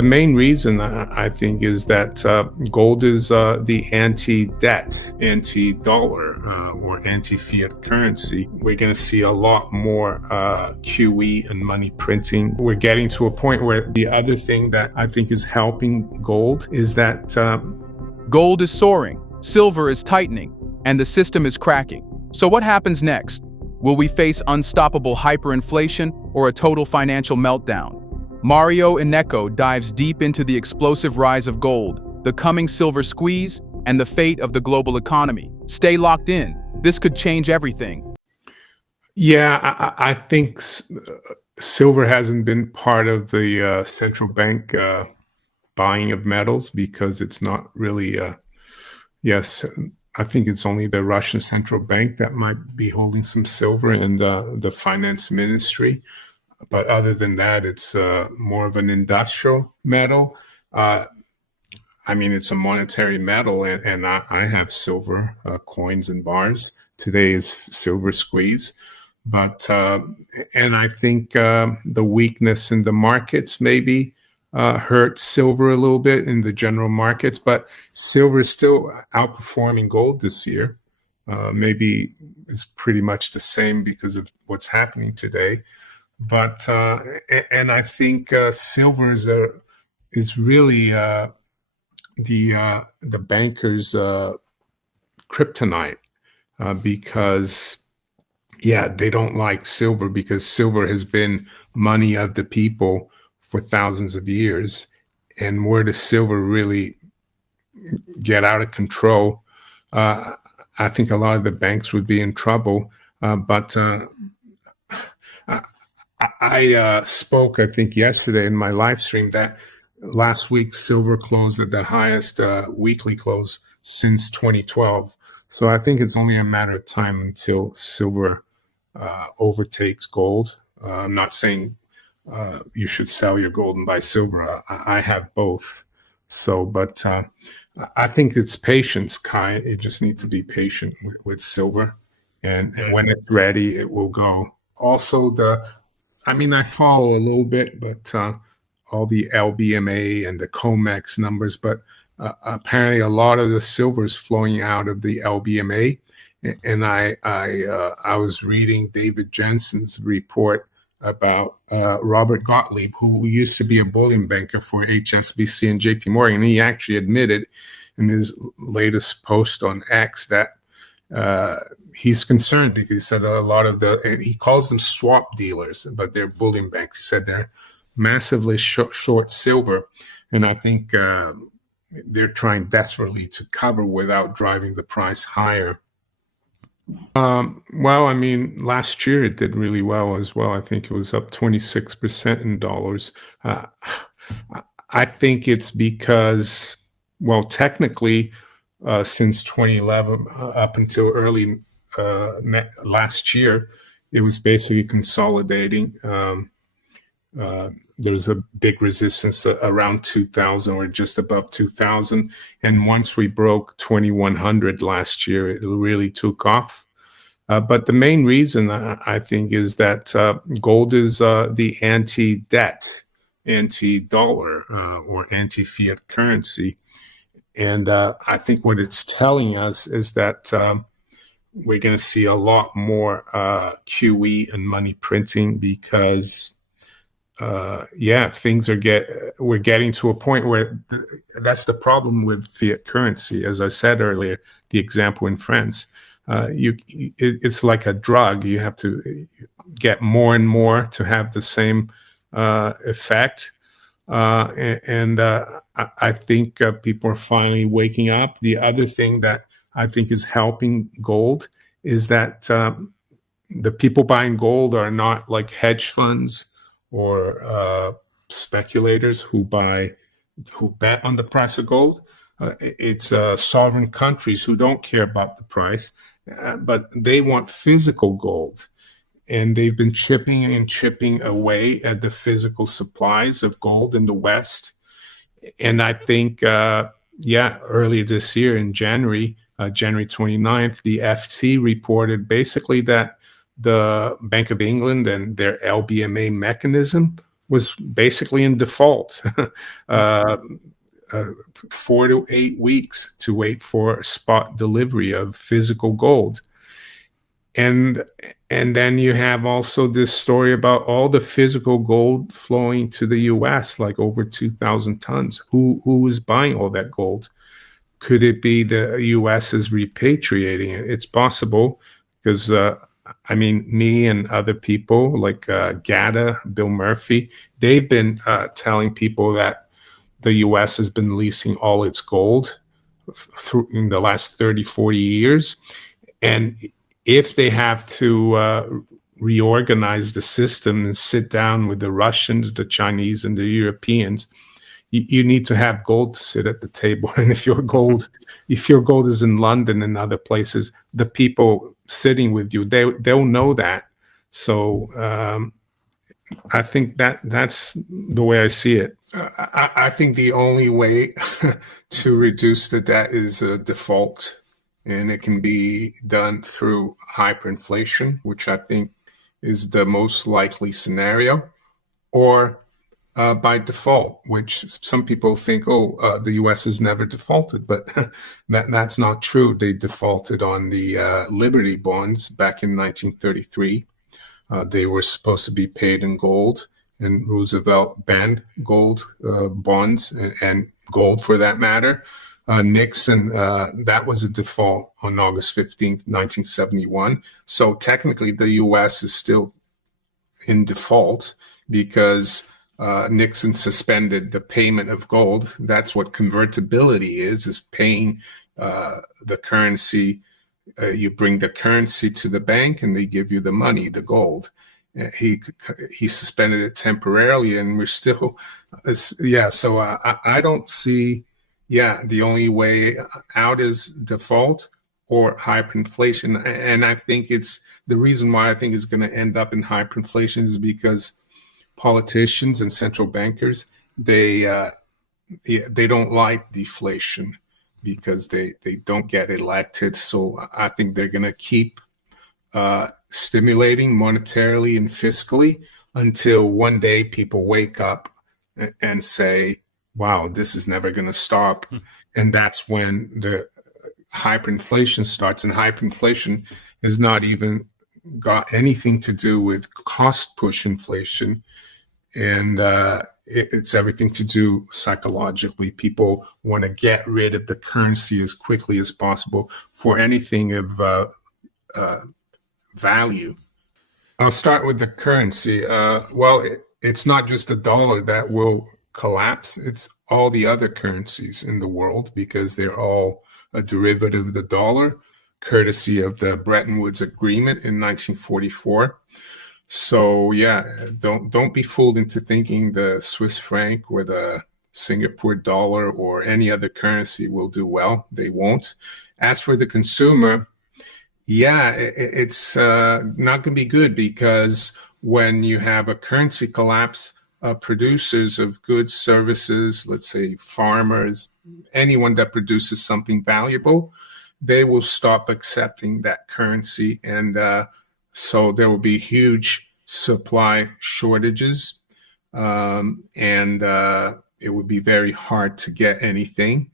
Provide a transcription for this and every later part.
The main reason I think is that gold is the anti-debt, anti-dollar, or anti-fiat currency. We're going to see a lot more QE and money printing. We're getting to a point where the other thing that I think is helping gold is that Gold is soaring, silver is tightening, and the system is cracking. So what happens next? Will we face unstoppable hyperinflation or a total financial meltdown? Mario Innecco dives deep into the explosive rise of gold, the coming silver squeeze, and the fate of the global economy. Stay locked in. This could change everything. Yeah, I think silver hasn't been part of the central bank buying of metals because it's not really, yes, I think it's only the Russian central bank that might be holding some silver and the finance ministry. But other than that, it's more of an industrial metal. I mean, it's a monetary metal, and I have silver coins and bars. Today is silver squeeze. But and I think the weakness in the markets maybe hurt silver a little bit in the general markets, but silver is still outperforming gold this year. Maybe it's pretty much the same because of what's happening today. But and I think silver is really the bankers' kryptonite because yeah, they don't like silver because silver has been money of the people for thousands of years, and where does silver really get out of control? I think a lot of the banks would be in trouble, but. I spoke, I think, yesterday in my live stream that last week silver closed at the highest weekly close since 2012. So I think it's only a matter of time until silver overtakes gold. I'm not saying you should sell your gold and buy silver. I have both. So, but I think it's patience, Kai. You just need to be patient with silver. And when it's ready, it will go. Also, I mean, I follow a little bit, but all the LBMA and the COMEX numbers, but apparently a lot of the silver is flowing out of the LBMA. And I was reading David Jensen's report about Robert Gottlieb, who used to be a bullion banker for HSBC and JP Morgan. And he actually admitted in his latest post on X that he's concerned because he said a lot of and he calls them swap dealers, but they're bullion banks. He said they're massively short silver. And I think they're trying desperately to cover without driving the price higher. Well, I mean, last year it did really well as well. I think it was up 26% in dollars. I think it's because, well, technically, since 2011 up until early last year, it was basically consolidating. There was a big resistance around 2000 or just above 2000. And once we broke 2100 last year, it really took off. But the main reason I think is that gold is the anti-debt, anti-dollar, or anti-fiat currency. And I think what it's telling us is that we're going to see a lot more QE and money printing because, yeah, we're getting to a point where that's the problem with fiat currency. As I said earlier, the example in France, it's like a drug. You have to get more and more to have the same effect. I think people are finally waking up. The other thing that I think is helping gold is that the people buying gold are not like hedge funds or speculators who bet on the price of gold. It's sovereign countries who don't care about the price, but they want physical gold. And they've been chipping away at the physical supplies of gold in the West. And I think, earlier this year in January 29th, the FT reported basically that the Bank of England and their LBMA mechanism was basically in default. uh, 4 to 8 weeks to wait for spot delivery of physical gold. And and then you have also this story about all the physical gold flowing to the US, like over 2,000 tons. Who is buying all that gold? Could it be the US is repatriating it? It's possible because I mean, me and other people like GATA, Bill Murphy, they've been telling people that the US has been leasing all its gold through in the last 30, 40 years. And if they have to reorganize the system and sit down with the Russians, the Chinese, and the Europeans, you need to have gold to sit at the table. And if your gold is in London and other places, the people sitting with you, they'll know that. So I think that's the way I see it. I think the only way to reduce the debt is a default, and it can be done through hyperinflation, which I think is the most likely scenario, or by default, which some people think, the U.S. has never defaulted, but that's not true. They defaulted on the Liberty bonds back in 1933. They were supposed to be paid in gold, and Roosevelt banned gold bonds and gold for that matter. Nixon, that was a default on August 15th, 1971. So technically, the U.S. is still in default because Nixon suspended the payment of gold. That's what convertibility is paying the currency. You bring the currency to the bank and they give you the money, the gold. He suspended it temporarily, and we're still, So I don't see, the only way out is default or hyperinflation. And I think it's the reason why I think it's going to end up in hyperinflation is because politicians and central bankers, they don't like deflation because they don't get elected. So I think they're going to keep stimulating monetarily and fiscally until one day people wake up and say, wow, this is never going to stop. And that's when the hyperinflation starts. And hyperinflation has not even got anything to do with cost push inflation. And it's everything to do psychologically. People want to get rid of the currency as quickly as possible for anything of value. I'll start with the currency. It's not just the dollar that will collapse. It's all the other currencies in the world because they're all a derivative of the dollar, courtesy of the Bretton Woods Agreement in 1944. So don't be fooled into thinking the Swiss franc or the Singapore dollar or any other currency will do well. They won't. As for the consumer, it's not going to be good because when you have a currency collapse, producers of goods, services, let's say farmers, anyone that produces something valuable, they will stop accepting that currency. And so there will be huge supply shortages, and it would be very hard to get anything.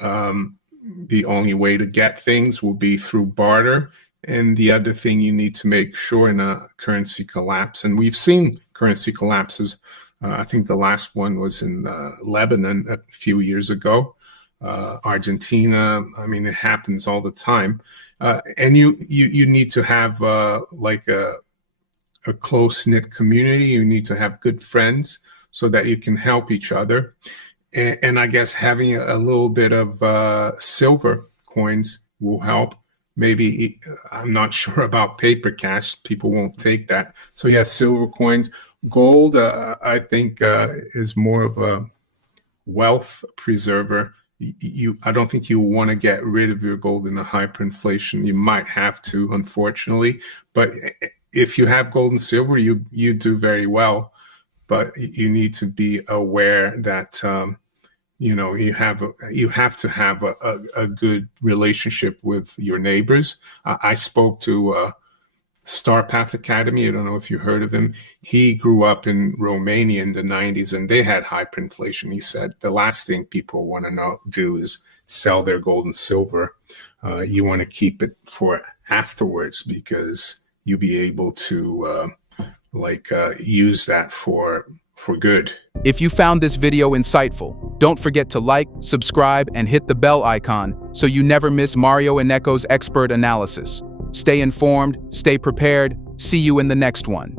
The only way to get things will be through barter. And the other thing you need to make sure in a currency collapse, and we've seen currency collapses. I think the last one was in Lebanon a few years ago. Argentina, I mean, it happens all the time. And you need to have like a close-knit community. You need to have good friends so that you can help each other. And I guess having a little bit of silver coins will help. Maybe, I'm not sure about paper cash. People won't take that. So silver coins. Gold, I think, is more of a wealth preserver. I don't think you want to get rid of your gold in a hyperinflation. You might have to, unfortunately. But if you have gold and silver, you do very well. But you need to be aware that you have to have a good relationship with your neighbors. I spoke to Star Path Academy. I don't know if you heard of him. He grew up in Romania in the 90s and they had hyperinflation. He said the last thing people want to do is sell their gold and silver. You want to keep it for afterwards because you'll be able to use that for good. If you found this video insightful, don't forget to like, subscribe, and hit the bell icon so you never miss Mario Innecco's expert analysis. Stay informed, stay prepared, see you in the next one.